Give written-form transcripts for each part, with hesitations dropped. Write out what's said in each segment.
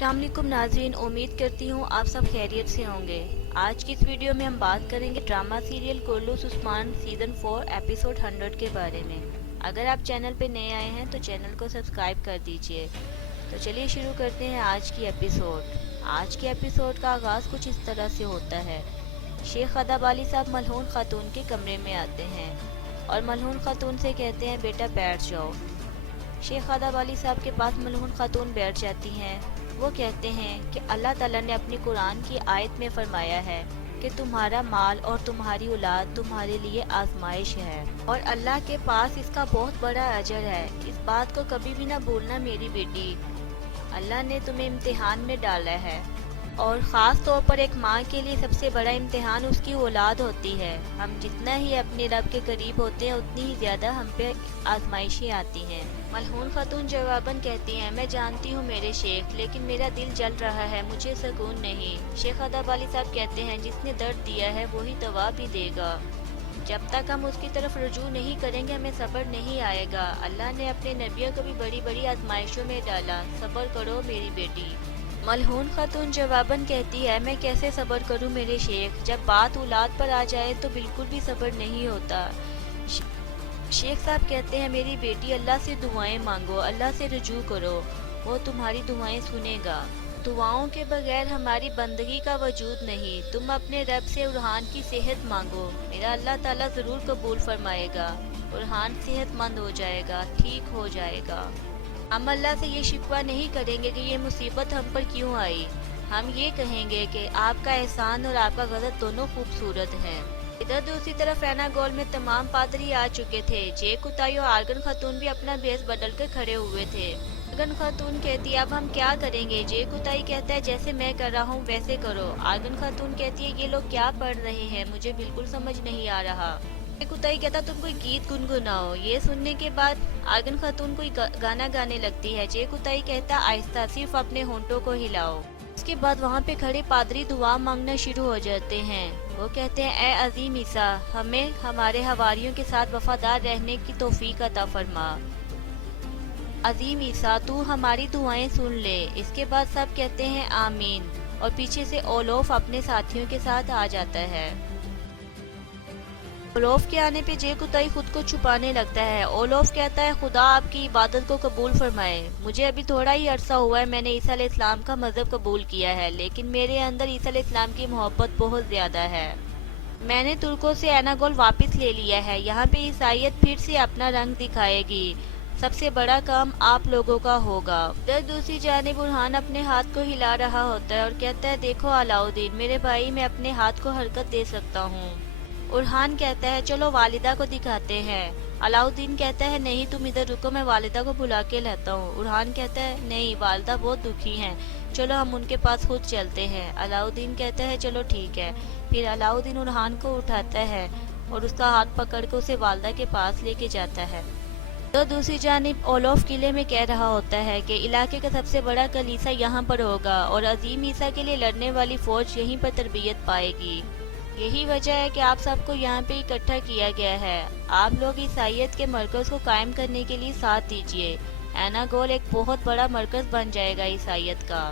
अस्सलाम वालेकुम नाज़रीन, उम्मीद करती हूँ आप सब खैरियत से होंगे। आज की इस वीडियो में हम बात करेंगे drama serial Kurulus Osman season 4 episode 100 के बारे में। अगर आप चैनल पे नए आए हैं तो चैनल को सब्सक्राइब कर दीजिए। तो चलिए शुरू करते हैं आज की एपिसोड। आज के एपिसोड का आगाज़ कुछ इस तरह से होता है। शेख अदाब अली साहब मलहून खातून के कमरे में आते हैं और मलहून खातून से कहते हैं बेटा बैठ जाओ। शेख अदाब अली साहब के पास मलहून खातून बैठ जाती हैं। वो कहते हैं कि अल्लाह ताला ने अपनी कुरान की आयत में फरमाया है कि तुम्हारा माल और तुम्हारी औलाद तुम्हारे लिए आजमाइश है और अल्लाह के पास इसका बहुत बड़ा अजर है। इस बात को कभी भी ना भूलना मेरी बेटी। अल्लाह ने तुम्हें इम्तिहान में डाला है और ख़ास तौर पर एक माँ के लिए सबसे बड़ा इम्तिहान उसकी औलाद होती है। हम जितना ही अपने रब के करीब होते हैं उतनी ही ज़्यादा हम पे आजमाइशें आती हैं। मलहून खातून जवाबन कहती हैं, मैं जानती हूँ मेरे शेख, लेकिन मेरा दिल जल रहा है, मुझे सुकून नहीं। शेख अदाब अली साहब कहते हैं, जिसने दर्द दिया है वही दवा भी देगा। जब तक हम उसकी तरफ रुजू नहीं करेंगे हमें सब्र नहीं आएगा। अल्लाह ने अपने नबियों को भी बड़ी बड़ी आजमाइशों में डाला, सब्र करो मेरी बेटी। मलहून खातून जवाबन कहती है, मैं कैसे सब्र करूं मेरे शेख, जब बात औलाद पर आ जाए तो बिल्कुल भी सब्र नहीं होता। शेख साहब कहते हैं, मेरी बेटी अल्लाह से दुआएं मांगो, अल्लाह से रुजू करो, वो तुम्हारी दुआएं सुनेगा। दुआओं के बगैर हमारी बंदगी का वजूद नहीं। तुम अपने रब से उरहान की सेहत मांगो, मेरा अल्लाह ताला ज़रूर कबूल फरमाएगा। उरहान सेहतमंद हो जाएगा, ठीक हो जाएगा। हम अल्लाह से ये शिकवा नहीं करेंगे कि ये मुसीबत हम पर क्यों आई। हम ये कहेंगे कि आपका एहसान और आपका गज़ब दोनों खूबसूरत हैं। इधर दूसरी तरफ ऐना गोल में तमाम पादरी आ चुके थे। जे कुताई और आर्गन खातून भी अपना भेस बदल कर खड़े हुए थे। आर्गन खातून कहती है, अब हम क्या करेंगे। जे कुताई कहता है, जैसे मैं कर रहा हूँ वैसे करो। आर्गन खातून कहती है, ये लोग क्या पढ़ रहे हैं, मुझे बिल्कुल समझ नहीं आ रहा। जे कुताई कहता, तुम कोई गीत गुनगुनाओ। ये सुनने के बाद आर्गन खातून कोई गाना गाने लगती है। जे कुताई कहता, आहिस्ता, सिर्फ अपने होंठों को हिलाओ। उसके बाद वहाँ पे खड़े पादरी दुआ मांगना शुरू हो जाते हैं। वो कहते हैं, ए अजीम ईसा, हमें हमारे हवारियों के साथ वफादार रहने की तौफीक अता फरमा। अजीम ईसा, तू हमारी दुआएं सुन ले। इसके बाद सब कहते हैं आमीन और पीछे से ओलोफ अपने साथियों के साथ आ जाता है। ओलोफ के आने पे जे कुताई खुद को छुपाने लगता है। ओलोफ कहता है, खुदा आपकी इबादत को कबूल फरमाए। मुझे अभी थोड़ा ही अरसा हुआ है मैंने ईसा अलैहिस्सलाम का मज़हब कबूल किया है, लेकिन मेरे अंदर ईसा अलैहिस्सलाम की मोहब्बत बहुत ज़्यादा है। मैंने तुर्कों से एनागोल वापस ले लिया है। यहाँ पे ईसाइयत फिर से अपना रंग दिखाएगी। सबसे बड़ा काम आप लोगों का होगा। इधर दूसरी जानिब बुरहान अपने हाथ को हिला रहा होता है और कहता है, देखो अलाउद्दीन मेरे भाई, मैं अपने हाथ को हरकत दे सकता हूँ। उरहान कहता है, चलो वालिदा को दिखाते हैं। अलाउद्दीन कहता है, नहीं तुम इधर रुको, मैं वालिदा को बुला के लाता हूँ। उरहान कहता है, नहीं वालिदा बहुत दुखी हैं, चलो हम उनके पास खुद चलते हैं। अलाउद्दीन कहता है, चलो ठीक है। फिर अलाउद्दीन उरहान को उठाता है और उसका हाथ पकड़ कर उसे वालिदा के पास लेके जाता है। तो दूसरी जानिब ओलोफ किले में कह रहा होता है कि इलाके का सबसे बड़ा कलीसा यहाँ पर होगा और अजीम ईसा के लिए लड़ने वाली फौज यहीं पर तरबियत पाएगी। यही वजह है कि आप सबको यहाँ पे इकट्ठा किया गया है। आप लोग ईसाइयत के मरकज़ को कायम करने के लिए साथ दीजिए। एनागोल एक बहुत बड़ा मरकज़ बन जाएगा ईसाइयत का।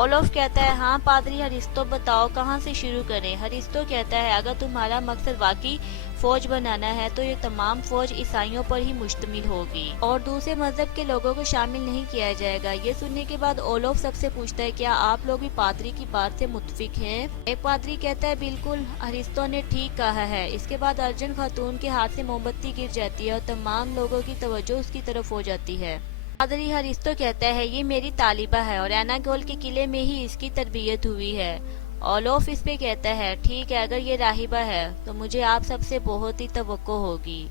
ओलोफ कहता है, हाँ पादरी हरिस्तो, बताओ कहाँ से शुरू करें। हरिस्तो कहता है, अगर तुम्हारा मकसद वाकई फौज बनाना है तो ये तमाम फौज ईसाइयों पर ही मुश्तमिल होगी और दूसरे मजहब के लोगों को शामिल नहीं किया जाएगा। ये सुनने के बाद ओलोफ सबसे पूछता है, क्या आप लोग भी पादरी की बात से मुत्फिक हैं? एक पादरी कहता है, बिल्कुल, हरिस्तो ने ठीक कहा है। इसके बाद अर्जुन खातून के हाथ से मोमबत्ती गिर जाती है और तमाम लोगों की तवज्जो उसकी तरफ हो जाती है। पादरी हरिस्तो कहता है, ये मेरी तालिबा है और एनागोल के किले में ही इसकी तरबियत हुई है। ओलोफ इस पे कहता है, ठीक है, अगर ये राहिबा है तो मुझे आप सबसे बहुत ही तवक्को होगी।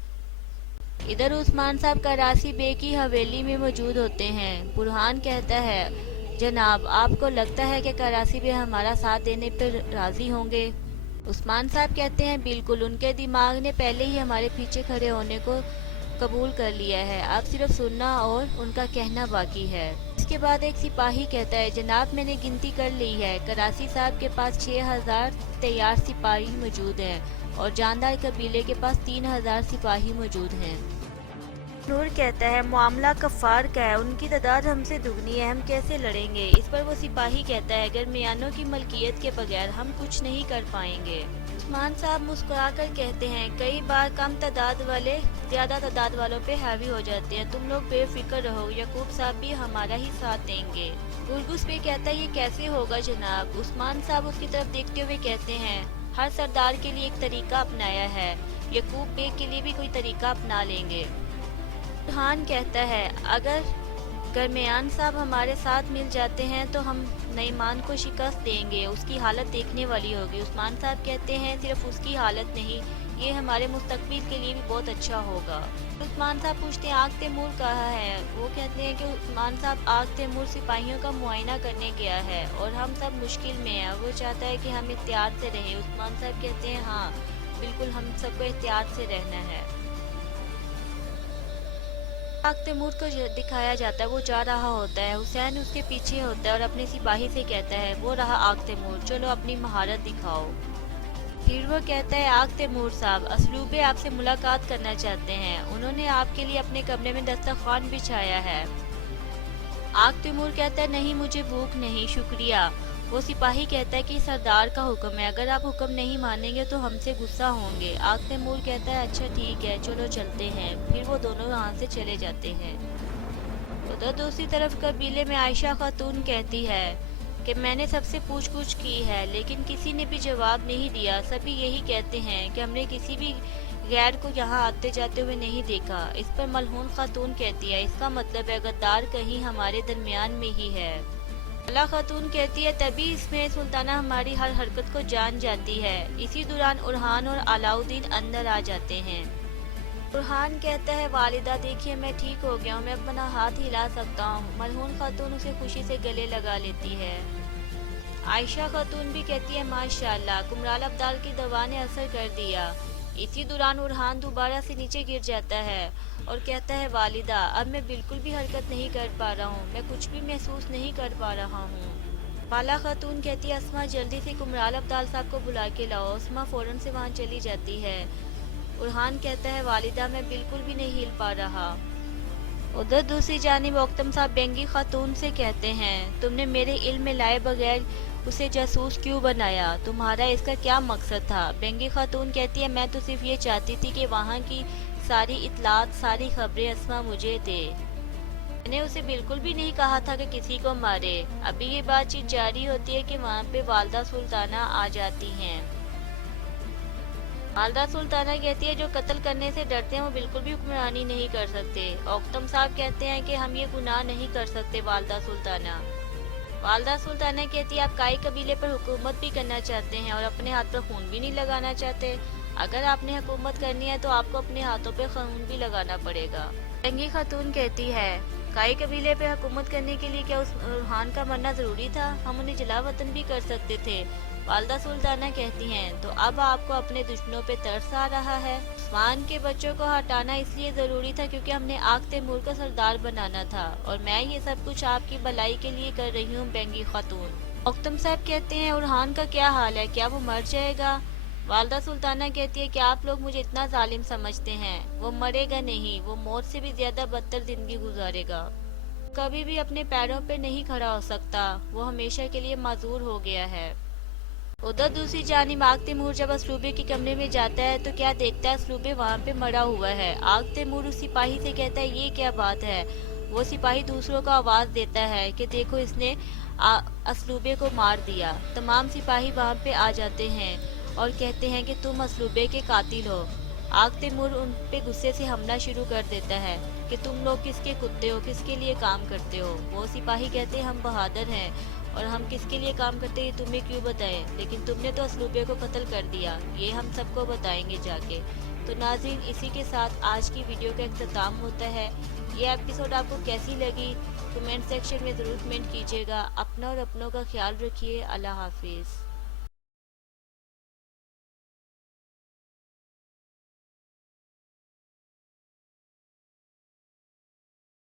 इधर उस्मान साहब करासी बे की हवेली में मौजूद होते हैं। बुरहान कहता है, जनाब आपको लगता है कि करासी बे हमारा साथ देने पर राजी होंगे? उस्मान साहब कहते हैं, बिल्कुल, उनके दिमाग ने पहले ही हमारे पीछे खड़े होने को कबूल कर लिया है, अब सिर्फ सुनना और उनका कहना बाकी है। इसके बाद एक सिपाही कहता है, जनाब मैंने गिनती कर ली है, करासी साहब के पास 6000 तैयार सिपाही मौजूद हैं और जानदार कबीले के पास 3000 सिपाही मौजूद हैं। नूर कहता है मामला कफ़ार का है, उनकी तादाद हमसे दुगनी है, हम कैसे लड़ेंगे। इस पर वो सिपाही कहता है अगर मियानों की मलकियत के बगैर हम कुछ नहीं कर पाएंगे। उस्मान साहब मुस्कुरा कर कहते हैं कई बार कम तादाद वाले ज़्यादा तादाद वालों पे हावी हो जाते हैं, तुम लोग बेफिक्र रहो, यकूब साहब भी हमारा ही साथ देंगे। गुरगुस पे कहता है ये कैसे होगा जनाब। उस्मान साहब उसकी तरफ देखते हुए कहते हैं हर सरदार के लिए एक तरीका अपनाया है, यकूब बे के लिए भी कोई तरीका अपना लेंगे। बुरहान कहता है अगर गरमियान साहब हमारे साथ मिल जाते हैं तो हम नईमान को शिकस्त देंगे, उसकी हालत देखने वाली होगी। उस्मान साहब कहते हैं सिर्फ उसकी हालत नहीं, ये हमारे मुस्तकबिल के लिए भी बहुत अच्छा होगा। उस्मान साहब पूछते हैं आग तैमूर कहाँ है। वो कहते हैं कि उस्मान साहब आग तैमूर सिपाहियों का मुआयना करने गया है और हम सब मुश्किल में हैं, वो चाहता है कि हम एहतियात से रहें। उस्मान साहब कहते हैं हाँ बिल्कुल, हम सबको एहतियात से रहना है। आग तैमूर को दिखाया जाता है, वो जा रहा होता है, हुसैन उसके पीछे होता है और अपने सिपाही से कहता है वो रहा आग तैमूर, चलो अपनी महारत दिखाओ। फिर वो कहता है आग तैमूर साहब असलूबे आपसे मुलाकात करना चाहते हैं, उन्होंने आपके लिए अपने कमरे में दस्तरखान बिछाया है। आग तैमूर कहता है नहीं मुझे भूख नहीं शुक्रिया। वो सिपाही कहता है कि सरदार का हुक्म है, अगर आप हुक्म नहीं मानेंगे तो हमसे गुस्सा होंगे। आग तैमूर कहता है अच्छा ठीक है चलो चलते हैं। फिर वो दोनों वहाँ से चले जाते हैं। उधर दूसरी तरफ कबीले में आयशा खातून कहती है कि मैंने सबसे पूछ-गुछ की है लेकिन किसी ने भी जवाब नहीं दिया, सभी यही कहते हैं कि हमने किसी भी गैर को यहाँ आते जाते हुए नहीं देखा। इस पर मलहून खातून कहती है इसका मतलब है गद्दार कहीं हमारे दरमियान में ही है। अला खातून कहती है तभी इसमें सुल्ताना हमारी हर हरकत को जान जाती है। इसी दौरान उरहान और अलाउद्दीन अंदर आ जाते हैं। उरहान कहता है वालिदा देखिए मैं ठीक हो गया हूँ, मैं अपना हाथ हिला सकता हूँ। मलहून खातून उसे खुशी से गले लगा लेती है। आयशा खातून भी कहती है माशाअल्लाह कुमराल अब्दाल की दवा ने असर कर दिया। इसी दौरान उरहान दोबारा से नीचे गिर जाता है और कहता है वालिदा अब मैं बिल्कुल भी हरकत नहीं कर पा रहा हूँ, मैं कुछ भी महसूस नहीं कर पा रहा हूँ। बाला खातून कहती है अस्मा जल्दी से कुमराल अब्दाल साहब को बुला के लाओ। अस्मा फौरन से वहाँ चली जाती है। उरहान कहता है वालिदा मैं बिल्कुल भी नहीं हिल पा रहा। उधर दूसरी जानिब ओक्तम साहब बेंगी खातून से कहते हैं तुमने मेरे इल्म में लाए बगैर उसे जासूस क्यों बनाया, तुम्हारा इसका क्या मकसद था। बेंगी खातून कहती है मैं तो सिर्फ ये चाहती थी कि वहाँ की सारी इतलात सारी खबरें अस्मा मुझे दे, मैंने उसे बिल्कुल भी नहीं कहा था कि किसी को मारे। अभी ये बातचीत जारी होती है कि वहाँ पे वालदा सुल्ताना आ जाती हैं। वालदा सुल्ताना कहती है जो कत्ल करने से डरते हैं वो बिल्कुल भी हुक्मरानी नहीं कर सकते। ओक्तम साहब कहते हैं कि हम ये गुनाह नहीं कर सकते वालदा सुल्ताना। वालदा सुल्ताना कहती है आप काई कबीले पर हुकूमत भी करना चाहते हैं और अपने हाथ पर खून भी नहीं लगाना चाहते, अगर आपने हुकूमत करनी है तो आपको अपने हाथों पे खून भी लगाना पड़ेगा। बेंगी खातून कहती है काई कबीले पे हुकूमत करने के लिए क्या उस उरहान का मरना जरूरी था, हम उन्हें जला वतन भी कर सकते थे। वालदा सुल्ताना कहती हैं तो अब आपको अपने दुश्मनों पे तरस आ रहा है। उस्मान के बच्चों को हटाना इसलिए जरूरी था क्योंकि हमने आग तैमूर का सरदार बनाना था और मैं ये सब कुछ आपकी भलाई के लिए कर रही हूँ बेंगी खातून। ओक्तम साहब कहते हैं उरहान का क्या हाल है, क्या वो मर जाएगा। वालदा सुल्ताना कहती है कि आप लोग मुझे इतना जालिम समझते हैं, वो मरेगा नहीं, वो मौत से भी ज्यादा बदतर जिंदगी गुजारेगा, कभी भी अपने पैरों पे नहीं खड़ा हो सकता, वो हमेशा के लिए माजूर हो गया है। उधर दूसरी जानिब आग तैमूर जब असलूबे के कमरे में जाता है तो क्या देखता है असलूबे वहाँ पे मरा हुआ है। आग तैमूर उस सिपाही से कहता है ये क्या बात है। वो सिपाही दूसरों को आवाज देता है कि देखो इसने असलूबे को मार दिया। तमाम सिपाही वहाँ पे आ जाते हैं और कहते हैं कि तुम असलूबे के कातिल हो। आग तैमूर उन पे गुस्से से हमला शुरू कर देता है कि तुम लोग किसके कुत्ते हो, किसके लिए काम करते हो। वो सिपाही कहते हैं हम बहादुर हैं और हम किसके लिए काम करते हैं तुम्हें क्यों बताएं, लेकिन तुमने तो असलूबे को कत्ल कर दिया, ये हम सबको बताएंगे जाके। तो नाज़रीन इसी के साथ आज की वीडियो का इख्तिताम होता है। ये एपिसोड आपको कैसी लगी कमेंट सेक्शन में ज़रूर कमेंट कीजिएगा। अपना और अपनों का ख्याल रखिए। अल्लाह हाफिज़।